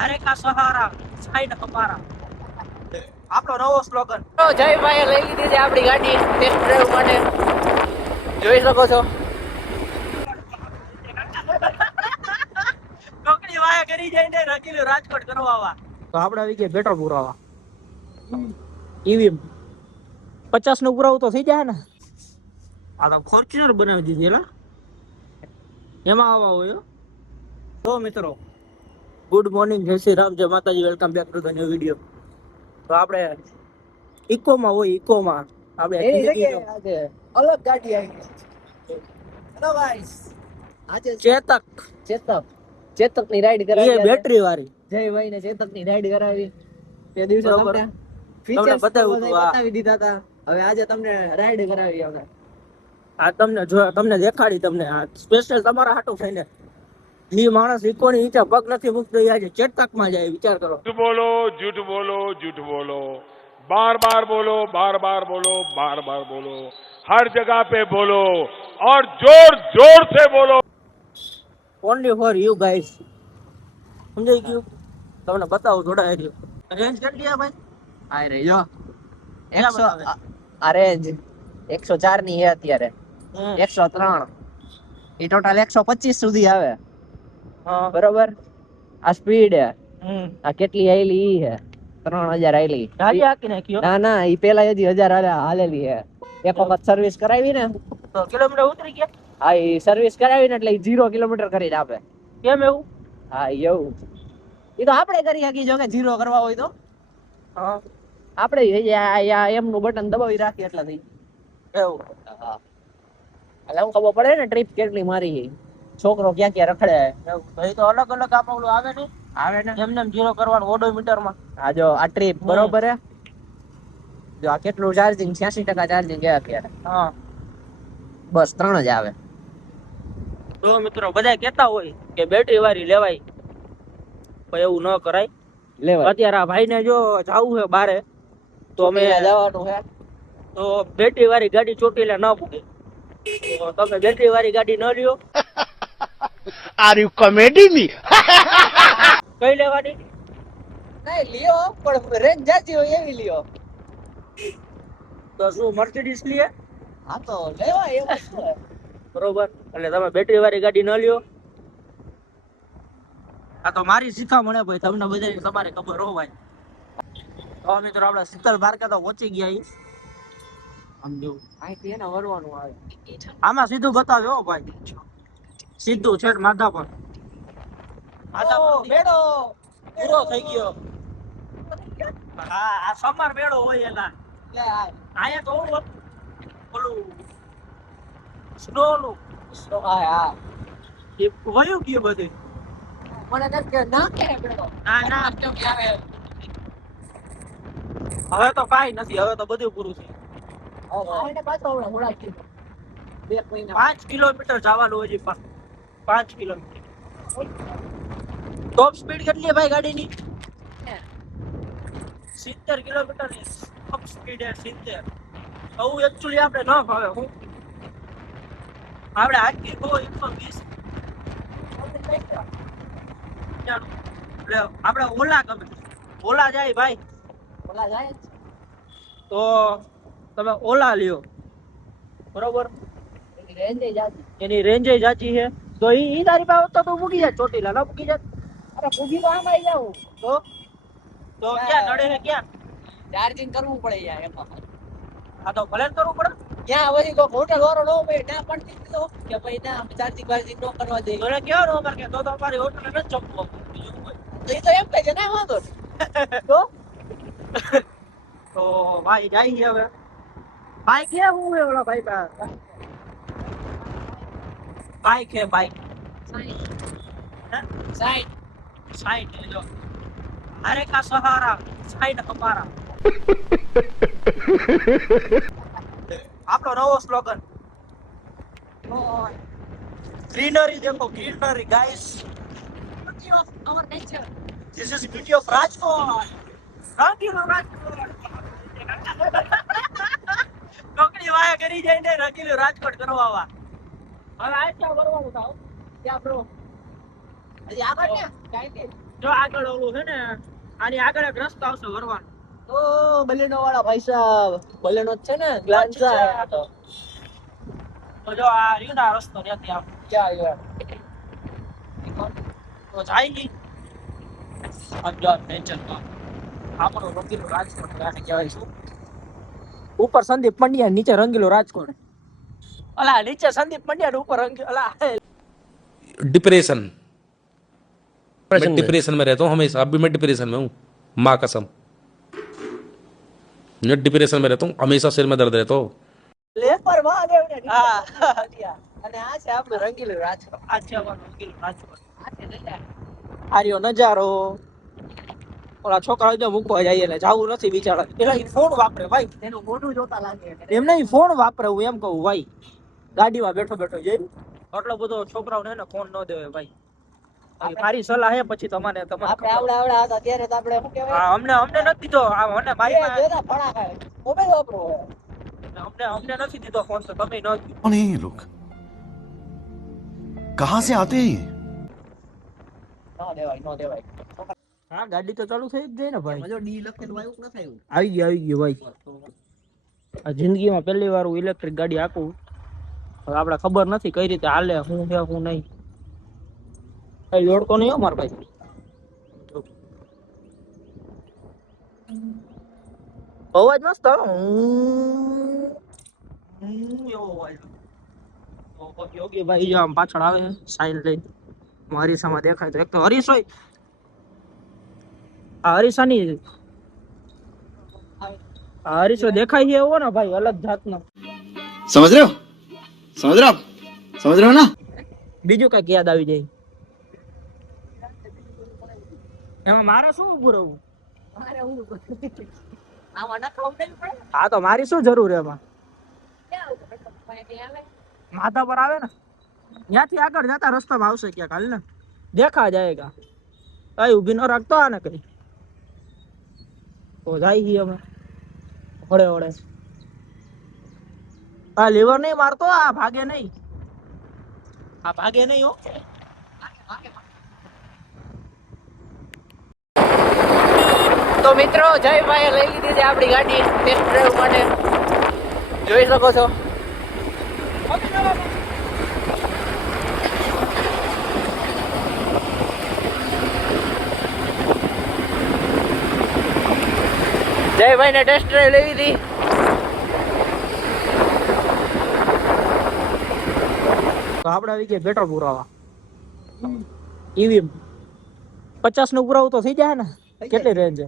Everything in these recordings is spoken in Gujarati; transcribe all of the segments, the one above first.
हरे का सहारा साइड हमारा આપણો નવો સ્લોગન તો જયભાઈએ લઈ લીધી છે આપણી ગાડી ટેસ્ટ ડ્રાઈવ માટે જોઈ શકો છો ટોકડી વાયા કરી જાય ને રકીલું રાજકોટ કરવા આવા તો આપણે આવી ગયા પેટ્રોલ પુરાવા ઈવી 50 નું પુરાવું તો થઈ જાય ને આ તો ફોર્ચ્યુનર બનાવી દીધી એલા એમાં આવા હોય તો મિત્રો ગુડ મોર્નિંગ જય શ્રી રામ જય માતાજી welcome back to the new video તો આપણે ઇકોમાં હોય ઇકોમાં આપણે આજે અલગ ગાડી આવી હેલો ગાઈસ આજે ચેતક ની રાઈડ કરાવી એ બેટરી વાળી જયભાઈ ને ચેતક ની રાઈડ કરાવી તે દિવસે તમને ફીચર્સ બતાવી દીધા હતા હવે આજે તમને રાઈડ કરાવી અમે આ તમને દેખાડી તમને આ સ્પેશિયલ તમારા હાટુ થઈને ઈ માણસ ઇકોની નીચે પગ નથી મૂકતો આજે ચેતક માં જાય વિચાર કરો झूठ बोलो बार बार बोलो बार बार बोलो बार बार बोलो हर जगह पे बोलो और जोर जोर से बोलो ઓનલી ફોર યુ ગાઈસ સમજાઈ ગયું તમને બતાવું થોડા એરિયો રેન્જ કેટલી આ ભાઈ આ રે જો 100 આ રેન્જ 104 ની છે અત્યારે 103 એ ટોટલ 125 સુધી આવે હા બરોબર આ સ્પીડ હે આ કેટલી આઈલી ઈ હે 3000 આઈલી ગાડી હાકી નાખ્યો ના ઈ પેલા હજી 1000 હાલેલી હે એક વખત સર્વિસ કરાવી ને તો કિલોમીટર ઉતરી ગયા હા ઈ સર્વિસ કરાવી ને એટલે 0 કિલોમીટર કરીને આપે કેમ એવું હા એવું ઈ તો આપણે કરી શકીએ જો કે 0 કરવા હોય તો હા આપણે એમ નું બટન દબાવી રાખીએ એટલે થઈ એવું હા એટલે હું ખબર પડે ને ટ્રીપ કેટલી મારી છે છોકરો ક્યાં ક્યાં રખડે એવું ભાઈ તો અલગ અલગ આપ ઓલું આવે ને આવે ને એમને જીરો કરવાનું ઓડોમીટર માં આ જો આ ટ્રીપ બરોબર હે જો આ કેટલું ચાર્જિંગ 86% ચાર્જિંગ છે અત્યારે હા બસ 3 જ આવે તો મિત્રો બધા કહેતા હોય કે બેટરી વાળી લેવાય પણ એવું ન કરાય લેવાય અત્યારે આ ભાઈ ને જો જાવું છે બારે તો અમે જવાનું છે તો બેટરી વાળી ગાડી ચોટીલા ન પૂગે તો તમે બેટરી વાળી ગાડી ન લ્યો आर यू कॉमेडी मी કઈ લેવાની નહીં લ્યો પણ રેન્જ જાતી હોય એવી લ્યો તો શું મર્સિડીઝ લે હા તો લેવાય એવું શું હે બરોબર એટલે તમે બેટરી વાળી ગાડી ન લ્યો આ તો મારી શીખામણે ભાઈ તમને બધાને તમારે ખબર હો ભાઈ તો મિત્રો આપણે શીતલ પાર્કે તો પહોંચી ગયા ઈ આમ જો અહીંથી એને વળવાનું આવે આમાં સીધું બતાવ્યો હો ભાઈ સીધું છે માથા પર બેડો પૂરો થઈ ગયો હા આ સમર મેળો હોય એલા લે આ આયા તો ઓલું સ્નો નું હા હા એ વયું ગયું બધું મને નથી કે ના કે બેડો ના કેમ આવે હવે તો કાઈ નથી હવે તો બધું પૂરું છે આને પાછો હવે હોળા કીધું 2 મહિના 5 કિલોમીટર જવાનું હજી 5 કિલોમીટર ટોપ સ્પીડ કેટલી ભાઈ ગાડીની 70 કિલોમીટર ની ટોપ સ્પીડ હે 70 આવું એક્ચ્યુઅલી આપણે ન ભાવે હું આપણે આજથી બહુ 120 ચાલો આપણે ઓલા ગમે ઓલા જાય ભાઈ ઓલા જાય તો તમે ઓલા લ્યો બરોબર એની રેન્જ જાતી એની રેન્જ જાચી છે તો ઈ તારી પાસે તો તું મૂકી જાય ચોટીલા ના મૂકી જાય અરે પૂજી તો આમ આવી જાવ તો ક્યાં નડે છે ક્યાં ચાર્જિંગ કરવું પડે યાર એમાં આ તો ભલે કરવું પડે ક્યાં વળી કોઈ હોટલ વાળો નો ભાઈ ના પડતી દીધો કે ભાઈ ના ચાર્જિંગ બાર્જિંગ નો કરવા દે મને કેવો નો કર કે તો તમારી હોટલ ન ચપવો બીજું કોઈ તો એ તો એમ કહે છે ના વાંધો તો તો ભાઈ જાય છે હવે ભાઈ કે હું હે ઓલા ભાઈ પાસે બાઈક હે બાઈક સાઈડ સાઈડ लो हरे का सहारा साइड हमारा આપણો નવો સ્લોગન ગ્રીનરી દેખો greenery guys beauty of our nature This is beauty of Rajkot. રંગીલો રાજકોટ. નોકરી વાયા કરી જાય ને રંગીલો રાજકોટ કરવા આવા. હવે આ ક્યાં ભરવાનું થાવ? ક્યાં બ્રો? હજી આગળ ક્યાં? કાઈ કે જો આગળ ઓલું છે ને આની આગળ એક રસ્તો આવશે વરવાનો. ઓ બલેનો વાળા ભાઈ સાહેબ, બલેનો જ છે ને, ગ્લાન્સા હે આ તો. તો જો આ રહ્યું ને આ રસ્તો ત્યાંથી આમ ક્યાં યાર? તો જાય નહીં અંજાર નેચરમાં આપણો રંગીલો રાજકોટ આને કહેવાય શું ઉપર સંદીપ પંડ્યા નીચે રંગીલો રાજકોટ અલા નીચે સંદીપ પંડ્યા ને ઉપર રંગીલો અલા डिप्रेशन मैं डिप्रेशन में रहता हूँ हमेशा. अभी मैं डिप्रेशन में हूँ. माँ कसम मैं डिप्रेशन में रहता हूँ. हमेशा सिर में दर्द रहता हो. લેપર મહાદેવ ને હા અને આ છે આપણું રંગીલું રાજકોટ. આ છે આપણો રંગીલો રાજકોટ આ છે નજારો. આ રહ્યો નજારો ઓલા છોકરા જો મૂકવા જાય એટલે જાવું નથી બિચારા પેલા ઈ ફોન વાપરે ભાઈ એનું મોઢું જોતા લાગે એમ નહીં ફોન વાપરે હું એમ કહું ભાઈ ગાડીમાં બેઠો બેઠો જોયું આટલો બધો છોકરાઓને ને ફોન ન દેવાય ભાઈ મારી સલાહ હે પછી તમારે આપણે આવડા હતા ત્યારે તો આપણે શું કહેવાય, અમને નથી દીધો મને મારી એ જેના ફળા ખાય મોબાઈલ વાપરો હે. અમને નથી દીધો ફોન તો તમે ન દીધો कौन है ये लोग? कहां से आते हैं ये? ન દેવાય હા ગાડી તો ચાલુ થઈ જ જાય ને ભાઈ જો ડી લખેલું આવ્યું કે નથી આવી ગયું ભાઈ આ જિંદગીમાં પહેલી વાર હું ઇલેક્ટ્રિક ગાડી હાંકું હવે આપણે ખબર નથી કઈ રીતે હાલે શું છે શું નહીં કઈ લોડતો નહીં હો માર ભાઈ અવાજ મસ્ત આવે એવો અવાજ યોગી ભાઈ જો આમ પાછળ આવે સાઈન લઈ હરીસામાં દેખાય તો એક તો હરીશ હોય આ હરીસાની હરીશો દેખાય છે એવો ને ભાઈ અલગ જાતનો समझ रहे हो? समझ रहे हो आप? समझ रहे हो ना? બીજું કઈક યાદ આવી જાય એમાં મારે શું ઉભું રહેવું મારે હું આમાં નખવું નહીં પડે. હા તો મારી શું જરૂર એમાં ક્યાં આવે? માથા પર આવે ને ત્યાંથી આગળ જતા રસ્તામાં આવશે ક્યાંક હાલ ને દેખા જાયગા કઈ ઊભી ન રાખતો આ ને કઈ તો જાય હી અમે ઓળે ઓળે આ લીવર નહીં મારતો આ ભાગે નહીં હો તો મિત્રો જયભાઈએ લઈ લીધી છે આપણી ગાડી ટેસ્ટ ડ્રાઈવ માટે, જોઈ શકો છો. જયભાઈને ટેસ્ટ ડ્રાઈવ લઈ લીધી. તો આપણે આવી ગયા પેટ્રોલ પુરાવા ઈવી 50 નું પુરાવું તો થઈ જાય ને કેટલી રેન્જ છે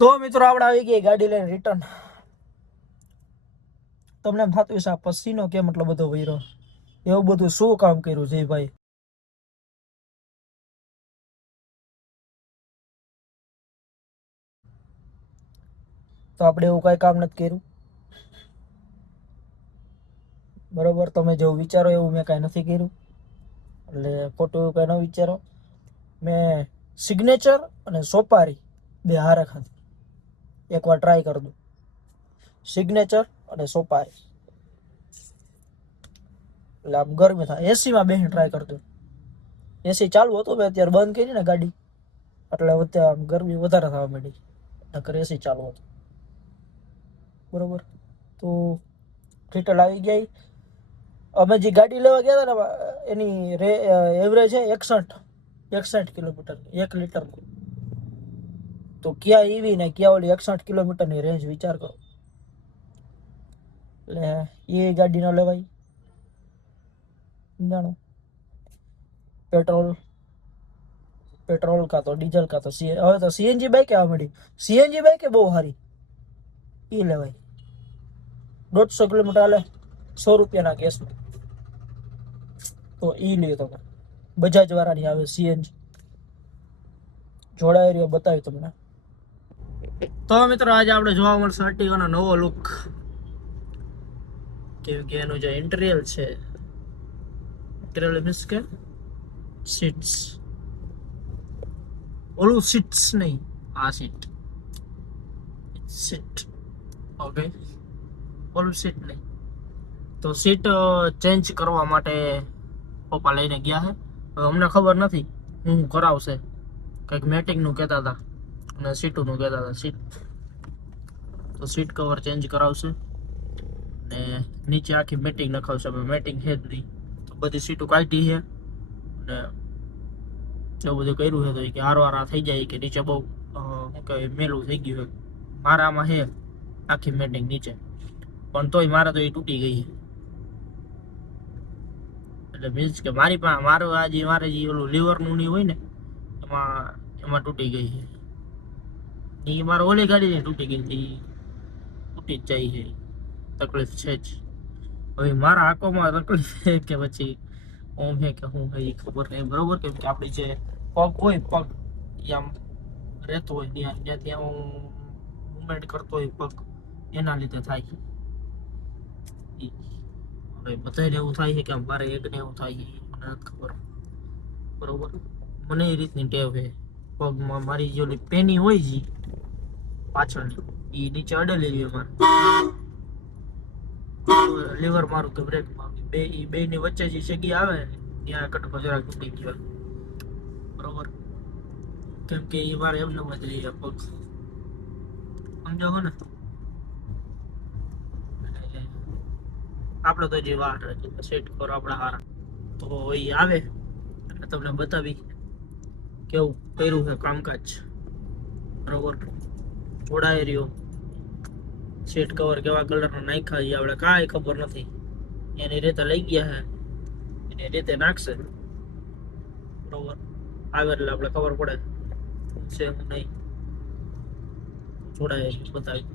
તો મિત્રો આપણે આવી ગઈ ગાડી લઈને રિટર્ન. તમને એમ થતું હશે આ પસીનો કેમ એટલો બધો વૈરો એવું બધું શું કામ કર્યું છે ભાઈ તો આપણે એવું કઈ કામ નથી કર્યું બરોબર તમે જેવું વિચારો એવું મેં કાંઈ નથી કર્યું એટલે ખોટું એવું કાંઈ ન વિચારો મેં સિગ્નેચર અને સોપારી બે હારે ખાધી એકવાર ટ્રાય કરી દઉં સિગ્નેચર અને સોપારી એટલે આમ ગરમી થાય એસીમાં બેસીને ટ્રાય કરતો એસી ચાલુ હતું મેં અત્યારે બંધ કરી ને ગાડી એટલે અત્યારે આમ ગરમી વધારે થવા માંડી નકર એસી ચાલુ હતું બરોબર તો રિટર્ન આવી ગયા અમે જે ગાડી લેવા ગયા હતા ને એની એવરેજ છે 61 કિલોમીટર 1 લીટર તો ક્યાં ઈવી ને ક્યાં ઓલી 61 કિલોમીટરની રેન્જ વિચાર કરો એટલે એ ગાડી ન લેવાય જાણો પેટ્રોલ કાં તો ડીઝલ કાં તો હવે તો સીએનજી બાઈક આવવા મળી સીએનજી બાઈક બહુ સારી એ લેવાય 150 કિલોમીટર હાલે 100 રૂપિયાના ગેસમાં તો ઈ લ્યો તમે બજાજ વાળાની આવે સીએનજી જોડાઈ રહ્યો બતાવ્યું તમને તો મિત્રો આજે આપણે જોવા મળશે અર્ટિગાનો નવો લુક કેમ કે એનું જે ઇન્ટિરિયર છે ઇન્ટિરિયર મીન્સ કે સીટ્સ ઓલું સીટ્સ નહીં આ સીટ સીટ ઓકે ઓલું સીટ નહીં તો સીટ ચેન્જ કરવા માટે પપ્પા લઈને ગયા છે હવે અમને ખબર નથી હું કરાવશે કંઈક મેટિંગનું કહેતા હતા અને સીટનું કહેતા હતા સીટ તો સીટ કવર ચેન્જ કરાવશે ને નીચે આખી મેટિંગ નખાવશે હવે મેટિંગ છે જ નહીં તો બધી સીટો કાઢી છે ને એવું બધું કર્યું છે તો કે હારવાર આ થઈ જાય કે નીચે બહુ શું કહેવાય મેલું થઈ ગયું છે મારામાં છે આખી મેટિંગ નીચે પણ તોય મારે તો એ તૂટી ગઈ છે એટલે મીન્સ કે મારી પાસે મારે જે ઓલું લીવરનું ની હોય ને એમાં તૂટી ગઈ છે એ મારે ઓલી ગાડી તૂટી ગઈ હતી તૂટી જ જાય છે તકલીફ છે જ હવે મારા આંખોમાં તકલીફ છે કે પછી ઓમ છે કે હું એ ખબર નહીં બરોબર કેમ કે આપણી જે પગ હોય પગ એ આમ રહેતો હોય ત્યાંથી હું મુવમેન્ટ કરતો હોય પગ એના લીધે થાય છે હવે બધાને એવું થાય છે કે મારે એકને એવું થાય છે મને નથી ખબર બરોબર મને એ રીતની ટેવ છે પગમાં મારી જે ઓલી પેની હોય છે પાછળની એ નીચે અડેલી હોય મારે લીવર મારું કે બ્રેક મારું બે ની વચ્ચે જે જગ્યા આવે ને ત્યાં કટકો જરાક તૂટી ગયો બરોબર કેમ કે એ મારે એમને જ રહી પગ સમજો ને આપણે તો જે વાર સેટ કરો આપણા હારા તો એ આવે એટલે તમને બતાવી કેવું કર્યું છે કામકાજ બરોબર જોડાઈ રહ્યો સીટ કવર કેવા કલરનો નાખ્યા છે આપણે કાંઈ ખબર નથી એની રીતે લઈ ગયા છે એની રીતે નાખશે બરોબર આવે એટલે આપણે ખબર પડે છે હું નહીં જોડાય બતાવી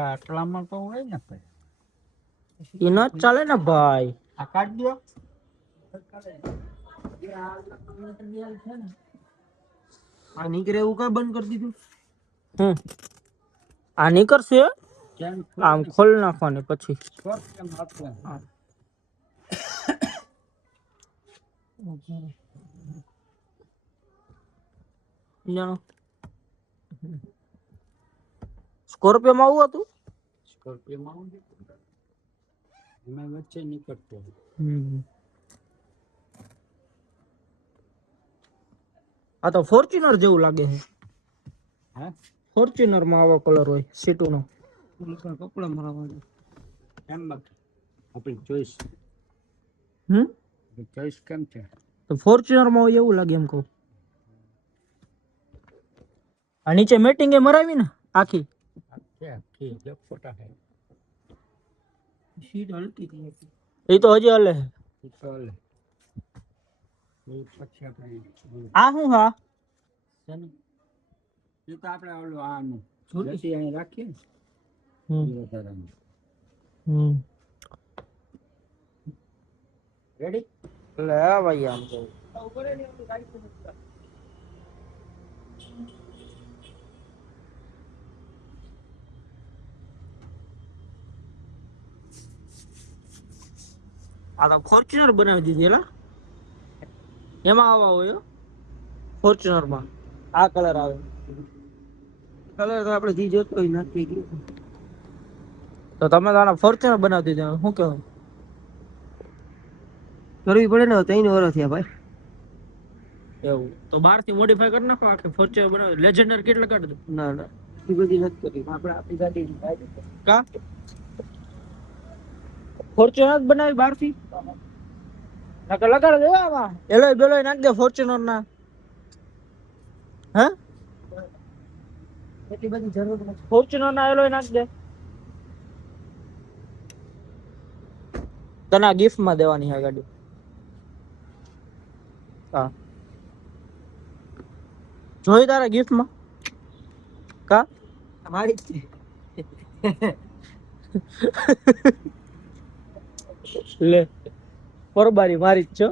આટલામાં તો હોય ને એ ન ચાલે ને ભાઈ આ કાઢ દો આ નીકળે એવું કા બંધ કરી દીધું આ નીકળશે કેમ આમ ખોલ નાખવાની પછી કેમ આપવાનું સ્કોર્પિયો માં આવું હતું સ્કોર્પિયોમાં એમાં વચ્ચે નીકળતો આ તો ફોર્ચ્યુનર જેવું લાગે છે હા ફોર્ચ્યુનર માં આવો કલર હોય સીટુ નો કપડા મારવાનું કેમ બાકી આપણી ચોઈસ ચોઈસ કેમ છે તો ફોર્ચ્યુનર માં હોય એવું લાગે એમ કહું આ નીચે મેટિંગ એ મરાવી ને આખી ફોટા છે સીટ હલકી એ તો હજી હલે ચાલે પછી આપણે આ શું હા એ તો આપણે ઓલું આનું જતી અહીં રાખીએ ને વધારાનું રેડી લે ભાઈ આમ તો આ તો ફોર્ચ્યુનર બનાવી દીધી એલા એમાં આવા હોય ફોર્ચ્યુનર માં આ કલર આવે કલર તો આપણે જી જોતો હોય નાખી ગયું તો તમે તો આને ફોર્ચ્યુનર બનાવી દીધું શું કહેવાય કરવી પડે ને 3 વર્ષ થયા ભાઈ એવું તો બહાર થી મોડિફાઈ કરી નાખો આખે ફોર્ચ્યુનર બનાવી લેજેન્ડર કેટલા કાઢ દો ના ના એ બધી નથી કરી આપણે આપણી ગાડી કા ફોર્ચ્યુનર જ બનાવી બહાર થી નકર લગાડ દે આમાં એલોય બેલોય નાખ દે ફોર્ચ્યુનર ના હે એટલી બધી જરૂર નથી ફોર્ચ્યુનર ના એલોય નાખ દે તને ગિફ્ટ માં દેવાની છે ગાડી હા જોઈ તારા ગિફ્ટ માં કા મારી જ છે લે પરબારી મારી જ છો